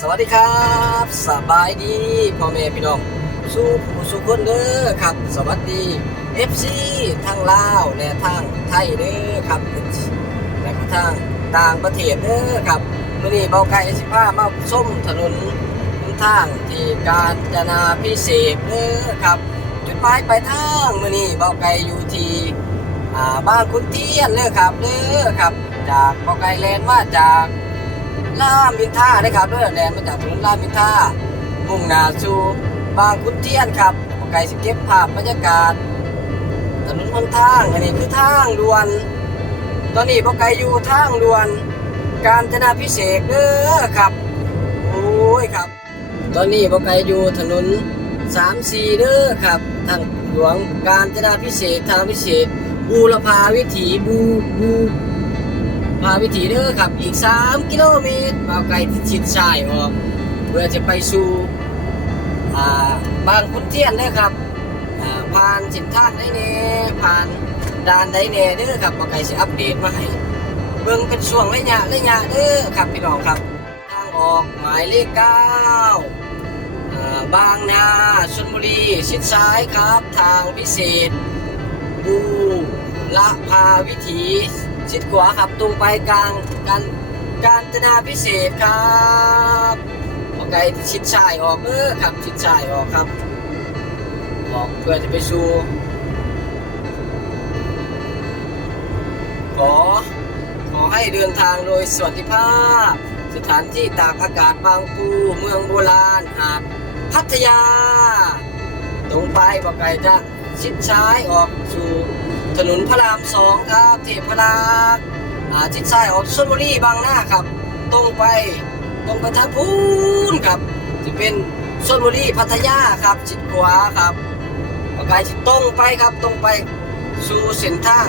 สวัสดีครับสบายดีพ่อแม่พี่น้องสู้ผู้สุคนเด้อครับ สวัสดี FC ทางลาวและทางไทยเด้อครับและก็ทางต่างประเทศเด้อครับมื้อนี้เบาไก่สิพามาส้มถนนทางที่กาญจนาพิเศษเด้อครับ จุดหมายปลายทางมื้อนี้เบาไก่อยู่ที่บ้านคุณเทียนเด้อครับเด้อครับ จากเบาไก่แลนด์มาจาก ล่ามินท่านะครับเด้อแลนด์มาจากถนนล่ามินท่ามุ่งหน้าสู่บางขุนเทียนครับบ่ไกลสิเก็บภาพบรรยากาศถนนหนทางอันนี้คือทางด่วน ตอนนี้บ่ไกลอยู่ทางด่วน การจนาพิเศษเด้อครับโอ้ยครับ ตอนนี้บ่ไกลอยู่ถนน34เด้อครับทางหลวงการจนาพิเศษทางพิเศษบูรพาวิถีบูบู พาวิถีเด้อครับ อีก 3 กิโลเมตรบ่าไก่ที่ชิดชายออกเพื่อจะไปสู่อ่าบางขุนเทียนเด้อครับผ่านส้นทางได้แน่ผ่านด่านได้แน่เด้อครับบาไก่สิอัปเดตมาให้เบิ่งเป็นช่วงระยะระยะเด้อครับพี่น้องครับ ทางออกหมายเลข9อ่าบางนาชลบุรีชิดซ้ายครับ ทางพิเศษบูละพาวิถี ชิดขวาครับตรงไปกลางการการจนาพิเศษครับโอเคชิดชายออกเออครับชิดชายออกครับออกเพื่อจะไปสู่ขอขอให้เดินทางโดยสวัสดิภาพ สถานที่ตากอากาศบางปูเมืองโบราณหาดพัทยา ตรงไปบอกไก่จะชิดซ้ายออกสู่ ถนนพระรามสองครับเทพรักษ์อ่าชิดซ้ออกชลบุรีบางหน้าครับ ตรงไปตรงไปทางพูนครับจะเป็นชลบุรีพัทยาครับชิดขวาครับบอกไก่ชิดตรงไปครับตรงไปสู่เส้นทาง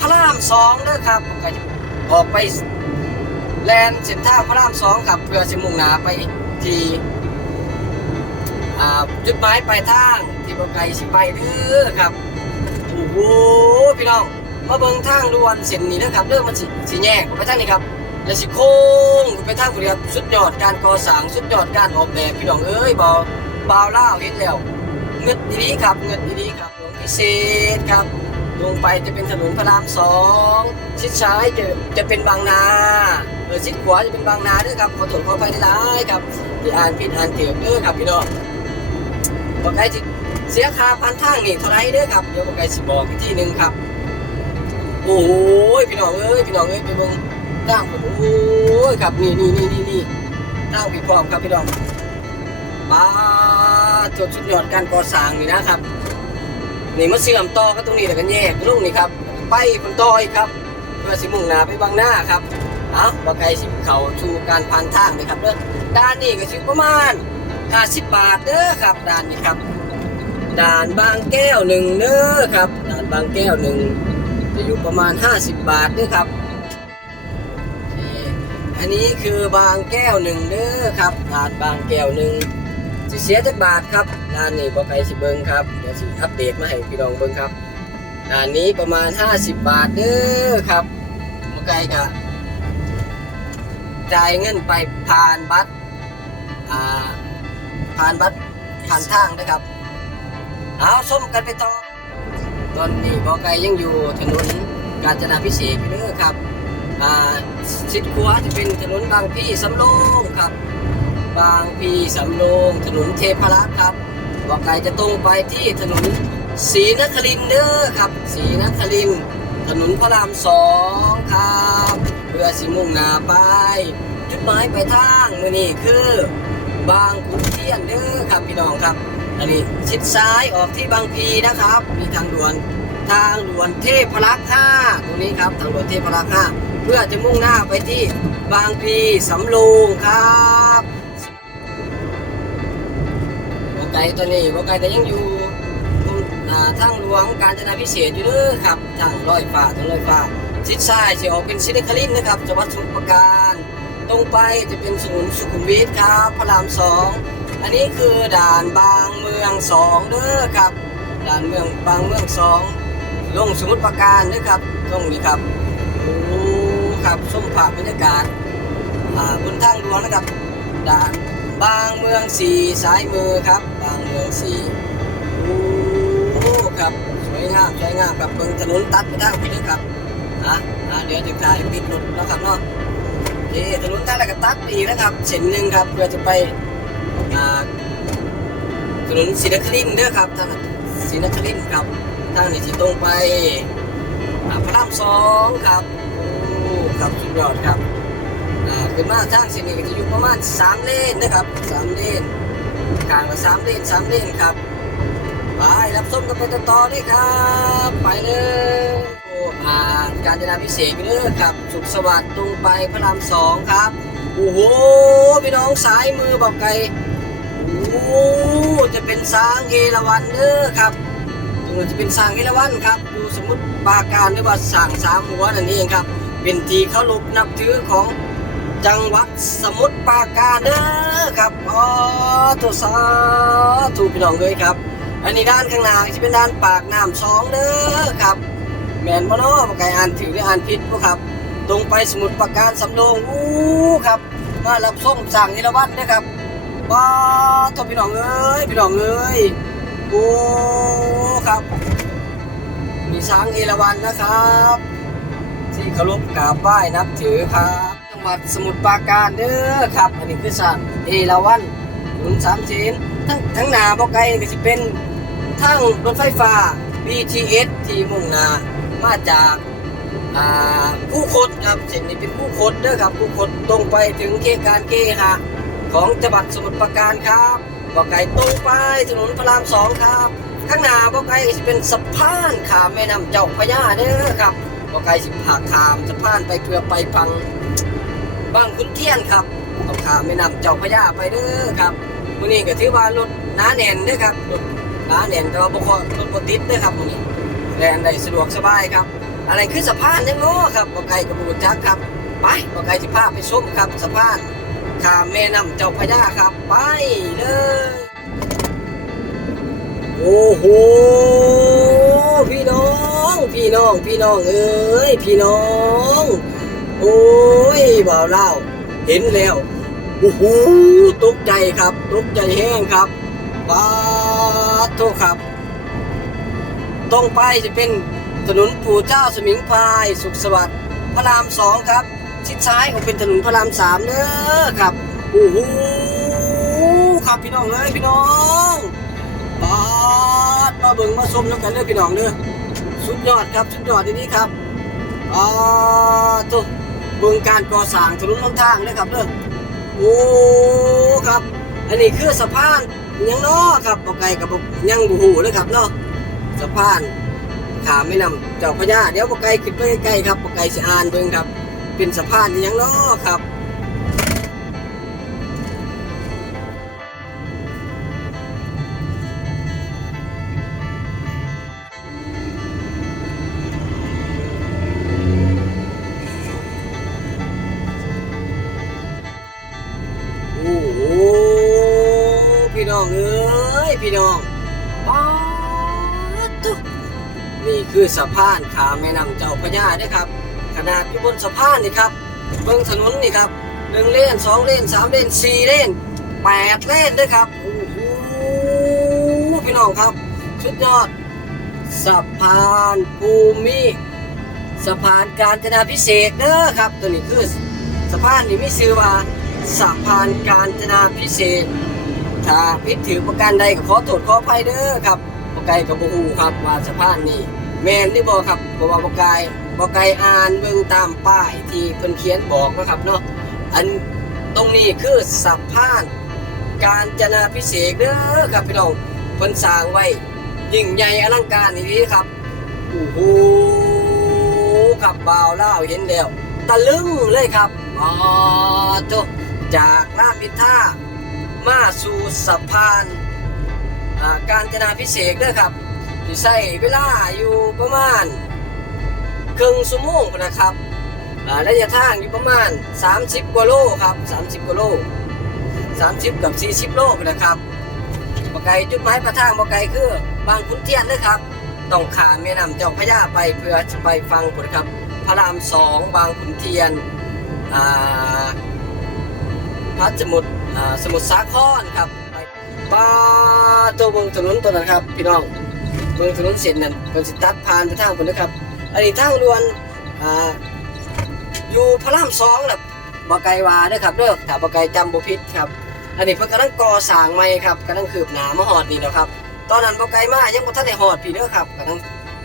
พระรามสองเด้อครับบอกไก่จะออกไปแลนเส้นทางพระรามสองครับเพื่อจะมุ่งหนาไปที่จุดหมายปลายทางที่บ่ไกลสิไปเด้อครับ โอ้โหพี่น้องมาเบิ่งทางด่วนเส้นนี้เด้อครับเรื่องมันสิสิแยกไปทางนี้ครับแล้วสิโค้งไปทางผู้เดียวสุดยอดการก่อสร้างสุดยอดการออกแบบพี่น้องเอ้ยบ่บ่าวล่าเห็นแล้วเงืดดีๆครับเงืดดีๆครับหลวงพิเศษครับลงไปจะเป็นถนนพระรามสองชิดซ้ายจะจะเป็นบางนาเออชิดขวาจะเป็นบางนาด้อครับขอโทษขออภัยหลายครับที่อ่านผิดอ่านถูกเด้อครับพี่น้องบอกไก่สิ เสียค่าพันทางนี่เท่าไรเด้อครับเดี๋ยวบอกไก่สิบอกอีกทีหนึ่งครับ โอ้ยพี่น้องเอ้ยพี่น้องเอ้ยไปเบิ่งตั้งผมโอ้ยครับนี่นี่นี่นี่นี่ตั้งพี่พร้อมครับพี่น้องมาจดชุดยอดการก่อสร้างนี่นะครับนี่มาเชื่อมต่อกันตรงนี้แล้วกันแยกลูกนี่ครับ ไปบนต่ออีกครับเพื่อสิมุ่งหน้าไปบางหน้าครับเอาบอกไก่สิเขาสู่การผ่านทางนะครับเด้อด้านนี้ก็สิประมาณ50บาทเด้อครับด่านนี้ครับ ด่านบางแก้วหนึ่งเด้อครับด่านบางแก้วหนึ่งจะอยู่ประมาณ 50 บาทเด้อครับอันนี้คือบางแก้วหนึ่งเด้อครับด่านบางแก้วหนึ่งสิเสียจักบาทครับด่านนี้บ่ไกลสิเบิ่งครับเดี๋ยวสิอัปเดตมาให้พี่น้องเบิ่งครับด่านนี้ประมาณ 50 บาทเด้อครับบ่ไกลกะจ่ายเงินไปผ่านบัตรอ่าผ่านบัตรผ่านทางนะครับ เอาส้มกันไปต่อ ตอนนี้บอไก่ยังอยู่ถนนกาญจนาพิเศษอยู่เด้อครับอ่าชิดขวาจะเป็นถนนบางพี่สำโรงครับ บางพี่สำโรงถนนเทพรักษ์ครับบอไก่จะตรงไปที่ถนนศรีนครินทร์เด้อครับศรีนครินทร์ถนนพระรามสองครับเพื่อสิมุ่งหน้าไป จุดหมายปลายทางมือนี้คือ บางขุนเทียนเด้อครับพี่น้องครับ อันนี้ชิดซ้ายออกที่บางพีนะครับ มีทางด่วนทางด่วนเทพรักษ์5ตรงนี้ครับทางด่วนเทพรักษ์5เพื่อจะมุ่งหน้าไปที่บางพีสำโรงครับบอไก่ตัวนี้บอไก่แต่ยังอยู่ทางหลวงการจนาพิเศษอยู่เด้อครับทางลอยฟ้าทางลอยฟ้าชิดซ้ายจะออกเป็นซิลิคลินนะครับจังหวัดสมุทรปราการ ตรงไปจะเป็นถนนสุขุมวิทครับพระรามสอง อันนี้คือด่านบางเมืองสองเด้อครับ ด่านเมืองบางเมืองสองลงสมุทรปราการเด้อครับตรงนี้ครับโอ้ครับส้มผ่าบรรยากาศอ่าบนทางหลวงนะครับ ด่านบางเมืองสีซ้ายมือครับ บางเมืองสี่โอ้ครับสวยงามสวยงามครับเบิ่งถนนตัดไปทางพี่นึงครับอะอะเดี๋ยวจะถ่ายปิดรถแล้วครับเนาะโอเคถนนตัดแล้วก็ตัดไปอีกนะครับเส้นหนึ่งครับเพื่อจะไป ถนนศรีนครินทร์เด้อครับทานศรีนครินทร์ครับทางนี้สิตรงไปอ่าพระรามสองครับโอ้ครับสุดยอดครับอ่าขึ้นมาทางเส้นนี้ก็จะอยู่ประมาณ3เลนนะครับ3เลนกลางละ3เลน3เลนครับไปรับส้มกันไปต่อเลยครับ ไปเลยโอ้อ่าการจนาพิเศษกเลยครับ สุขสวัสดิ์ตรงไปพระรามสองครับโอ้โหพี่น้องสายมือบอกไกล โอ้จะเป็นสร้างเอราวันเด้อครับตรงจะเป็นสร้างเอราวันครับอยู่สมุทรปาการหรือว่าสร้างสามหัวนั่นเองครับ เป็นที่เคารพนับถือของจังหวัดสมุทรปราการเด้อครับอ๋อตัวสาธุพี่น้องเลยครับ อันนี้ด้านข้างหน้าจะเป็นด้านปากน้ำสองเด้อครับ แมนบ่เนาะบ่ไกลอ่านถือหรืออ่านผิดบ่ครับ ตรงไปสมุทรปราการสำโรงอู้ครับมารับส้มสั่งนิรวัตรนะครับ ว้าตัวพี่น้องเอ้ยพี่น้องเอ้ยโอ้ครับ มีช้างเอราวัณนะครับ ที่เคารพกราบไหว้นับถือครับ จังหวัดสมุทรปราการเด้อครับ อันนี้คือสร้างเอราวัณถนนสามเสนทั้งทั้งหนาบ่ไกลก็จะเป็นทั้งรถไฟฟ้า BTS ที่มุ่งหน้ามาจากผู้คดครับเส้นนี้เป็นผู้คดเด้อครับผู้คดตรงไปถึงเขตการเกหะ ของจังหวัดสมุทรปราการครับบ่ไกลตรงไปถนนพระรามสองครับ ข้างหน้าบ่ไกลก็จะเป็นสะพานข้ามแม่น้ำเจ้าพระยาเด้อครับบ่ไกลสิผาขามสะพานไปเพื่อไปฟังบางคุณเทียนครับต้องขามแม่น้ำเจ้าพระยาไปเด้อครับมื้อนี้ก็ถือว่ารถหนาแน่นเด้อครับรถหนาแน่นแต่ว่าบ่ค่อยรถบติดเด้อครับมื้อนี้แล่นได้สะดวกสบายครับ อะไรคือสะพานยังง้อครับบ่ไกลก็บ่รู้จักครับไปบ่ไกลสิพาไปชมครับสะพาน ข้ามแม่น้ำเจ้าพระยาครับ ไปเลย โอ้โห พี่น้อง พี่น้อง พี่น้องเอ้ย พี่น้อง โอ้ยบ่าวเล่า เห็นแล้ว โอ้โห ตกใจครับ ตกใจแห้งครับป้าโทษครับตรงไปจะเป็นถนนปู่เจ้าสมิงพรายสุขสวัสดิ์พระรามสองครับ ชิดซ้ายของเป็นถนนพระรามสามเด้อครับโอ้โหครับพี่น้องเลยพี่น้องปาดมาเบิ่งมาชมน้ำกันเด้อพี่น้องเด้อสุดยอดครับสุดยอดทีนี้ครับอ่าตัวเบิ่งการก่อสร้างถนนหนทางเด้อครับเด้อโอ้ครับ อันนี้คือสะพานยังเนาะครับบ่ไกลกับบ่ยังบ่ฮู้เด้อครับเนาะสะพานขามแม่นำเจ้าพระยาเดี๋ยวบ่ไกลขึ้นไปใกล้ๆครับบ่ไกลสิอ่านเบิ่งครับ เป็นสะพานหยังเนาะครับโอ้โหพี่น้องเอ้ยพี่น้องป๊าดตุ๊นี่คือสะพานขามแม่น้ำเจ้าพระยาเด้อครับ ขนาดอยู่บนสะพานนี่ครับเบิ่งถนนนี่ครับหนึ่งเลนสองเลนสามเลนสี่เลนแปดเลนเด้อครับโอ้โหพี่น้องครับ สุดยอดสะพานภูมิสะพานการจนาพิเศษเด้อครับ ตัวนี้คือสะพานนี่มีชื่อว่าสะพานการจนาพิเศษ ถ้าพิดถือประการใดก็ขอโทษขออภัยเด้อครับบกไก่กับบูฮูครับว่าสะพานนี่แมนที่บอกครับเพราะว่าบกไก่ บกไก่อ่านเบิ่งตามป้ายที่เพิ่นเขียนบอกนะครับเนาะอันตรงนี้คือสะพาน การจนาพิเศษเด้อครับพี่น้องเพิ่นสร้างไว้ยิ่งใหญ่อลังการนี่ดีครับโอ้โหครับบ่าวเล่าเห็นแล้วตะลึงเลยครับอ๋อโตจากลาดมินท่ามาสู่สะพานการจนาพิเศษเด้อครับที่ใช้เวลาอยู่ประมาณ ครึ่งชั่วโมงนะครับระยะทางอยู่ประมาณ 30กว่าโลครับ 30กว่าโล30 กับ 40 โลนนะครับบ่ไกลจุดหมายปลายทางบ่ไกลคือบางขุนเทียนเด้อครับ ต้องขามแม่น้ำเจ้าพระยาไปเพื่อจะไปฟังพุ่นครับ พระรามสองบางขุนเทียนพระสมุทรสมุทรสาครครับไปาตัวเมืองถนนตัวนั้นครับ พี่น้องเมืองถนนเส้นนั้นเป็นสิตัดผ่านไปทางคนนะครับ อันนี้ทางด่วนอ่าอยู่พระรามสองนะบ่ไกลวาเด้อครับเด้อถ้าบ่ไกลจำบ่ผิดครับ อันนี้เพิ่นกำลังก่อสร้างใหม่ครับกำลังคืบหน้ามาฮอดนี่แล้วครับ ตอนนั้นบ่ไกลมายังบ่ทันได้ฮอดพี่เด้อครับกำลัง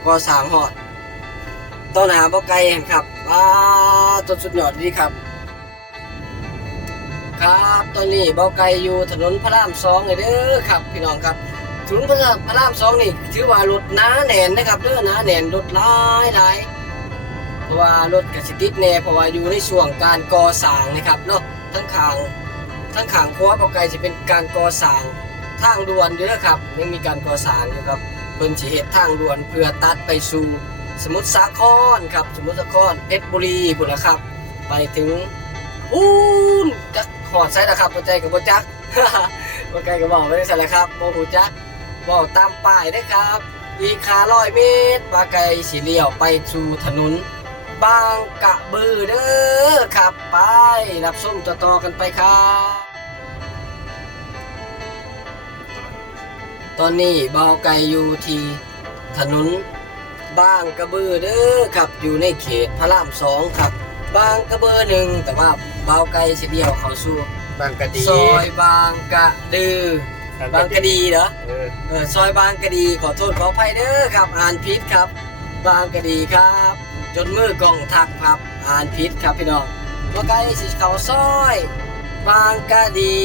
ก่อสร้างฮอดตอนหน้าบ่ไกลครับว้าตัวสุดยอดดีครับ ครับตอนนี้บาไกลอยู่ถนนพระรามสองเลยเด้อครับ พี่น้องครับ ถนนพระรามพระรามสองนี่ถือว่ารถหนาแน่นนะครับเด้อหนาแน่นรถหลายหลายเพราะว่ารถกสิติดแน่เพราะว่าอยู่ในช่วงการก่อสร้างนะครับเนาะทั้งขางทั้งขางขวาเบาไกจะเป็นการก่อสร้างทางด่วนอยู่นะครับยังมีการก่อสร้างอยู่ครับเพิ่นสิเฮ็ดทางด่วนเพื่อตัดไปสู่สมุทรสาครครับ สมุทรสาครเพชรบุรีพุ่นนะครับ ไปถึงอู้นจักหอดใส่ละครับบ่ใจกับบ่จักบ่ไกลก็บอกไว้ได้ใส่ละครับบ่ฮู้จัก บอกตามป้ายเด้อครับ อีกขาร้อยเมตรว่าไกลสิเลี้ยวไปสู่ถนน บางกะบือเด้อครับไปรับส้มต่อๆกันไปครับตอนนี้เบาไกลอยู่ที่ถนนบางกระบือเด้อครับอยู่ในเขตพระรามสองครับ บางกระเบือหนึ่งแต่ว่าเบาไกลสิเดียวเขาสู่บางกะดีซอยบางกะดือ บางกะดีเหรอเออเออซอยบางกะดีขอโทษขออภัยเด้อครับอ่านผิดครับ บางกะดีครับ จนมือกล้องทักครับอ่านผิดครับพี่น้องเบาไกลสิเขาซอย บางกะดี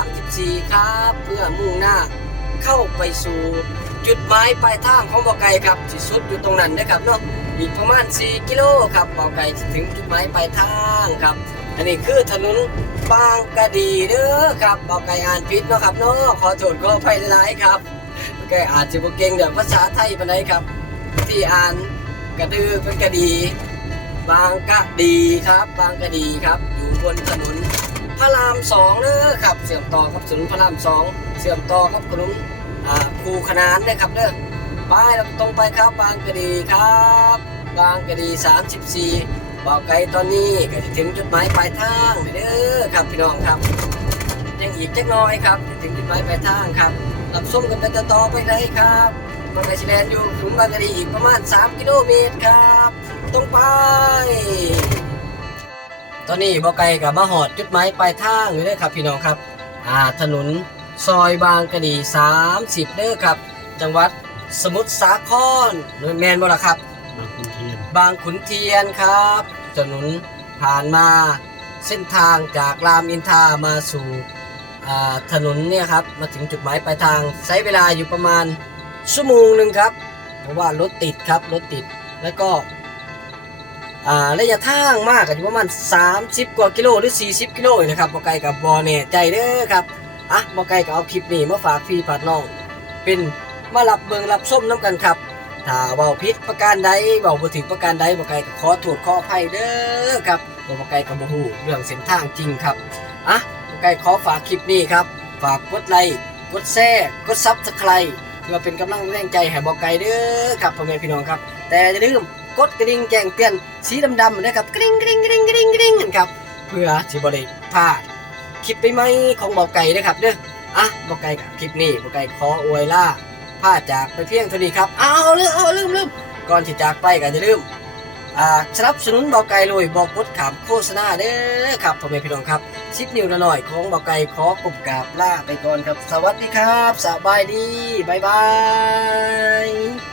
34 ครับ เพื่อมุ่งหน้าเข้าไปสู่จุดหมายปลายทางของเบาไก่ครับที่สุดอยู่ตรงนั้นนะครับเนาะอีกประมาณ 4 กิโลครับเบาไก่จะถึงจุดหมายปลายทางครับ อันนี้คือถนนบางกะดีเด้อครับเบาไก่อ่านผิดเนาะครับเนาะขอโทษขออภัยหลายครับไก่อาจจะบ่เก่งเดี๋ยวภาษาไทยปานใดครับ ที่อ่านกระดือเป็นกะดี บางกะดีครับ บางกะดีครับ อยู่บนถนนพระรามสองเด้อครับ เสื่อมต่อครับถนนพระรามสองเสื่อมต่อครับถนนอ่าคูขนานนะครับเด้อไปตรงไปครับบางกะดีครับ บางกะดี 34 บอกไกลตอนนี้ก็จะถึงจุดหมายปลายทางเด้อครับพี่น้องครับ ยังอีกจักน้อยครับจะถึงจุดหมายปลายทางครับรับส้มกันไปต่อไปเลยครับบางกะชิแลนอยู่ถึงบางกะดีอีกประมาณ 3 กิโลเมตรครับตรงไป ตอนนี้บ่ไกลกับมาหอดจุดหมายปลายทางอยู่เด้อครับพี่น้องครับอ่าถนนซอยบางกะดี30เด้อครับ จังหวัดสมุทรสาครแมนบ่ล่ะครับ บางขุนเทียนครับถนนผ่านมาเส้นทางจากรามอินทรามาสู่ถนนเนี่ยครับมาถึงจุดหมายปลายทางใช้เวลาอยู่ประมาณชั่วโมงหนึ่งครับ เพราะว่ารถติดครับรถติดแล้วก็ระยะทางมากอยู่ประมาณ 30 กว่ากิโลหรือ 40 กิโลนะครับบอไกลกับบอเน่ใจเด้อครับอะบอไกลก็เอาคลิปนี้มาฝากพี่ฝากน้อง เป็นมารับเบิงรับส้มน้ำกันครับ ถ้าเว้าผิดประการใดเว้าบ่ถึงประการใดบ่ไกลก็ขอโทษขออภัยเด้อครับตัวบ่ไกลก็บ่ฮู้เรื่องเส้นทางจริงครับอะบ่ไกลขอฝากคลิปนี้ครับ ฝากกดไลค์กดแชร์กด Subscribe เพื่อเป็นกำลังแรงใจให้บ่ไกลเด้อครับพ่อแม่พี่น้องครับ แต่อย่าลืมกดกระดิ่งแจ้งเตือนสีดำๆนะครับกริ๊งกริ๊งกริ๊งกริ๊งกริ๊งครับ เพื่อสิบ่ได้พลาดคลิปใหม่ๆของบ่ไก่นะครับเด้ออะบ่ไก่กับคลิปนี้บ่ไก่ขออวยล่า พาจากไปเพียงเท่านี้ครับเอาลืมเอาลืมลืมก่อนที่จากไปก็จะลืมอ่าสนับสนุนบอกไก่ลยบอกกดขามโฆษณาเด้อครับพ่อแม่พี่น้องครับชิปนิวหน่อยของบอกไก่ขอกบกราบลาไปก่อนครับ สวัสดีครับสบายดีบ๊ายบาย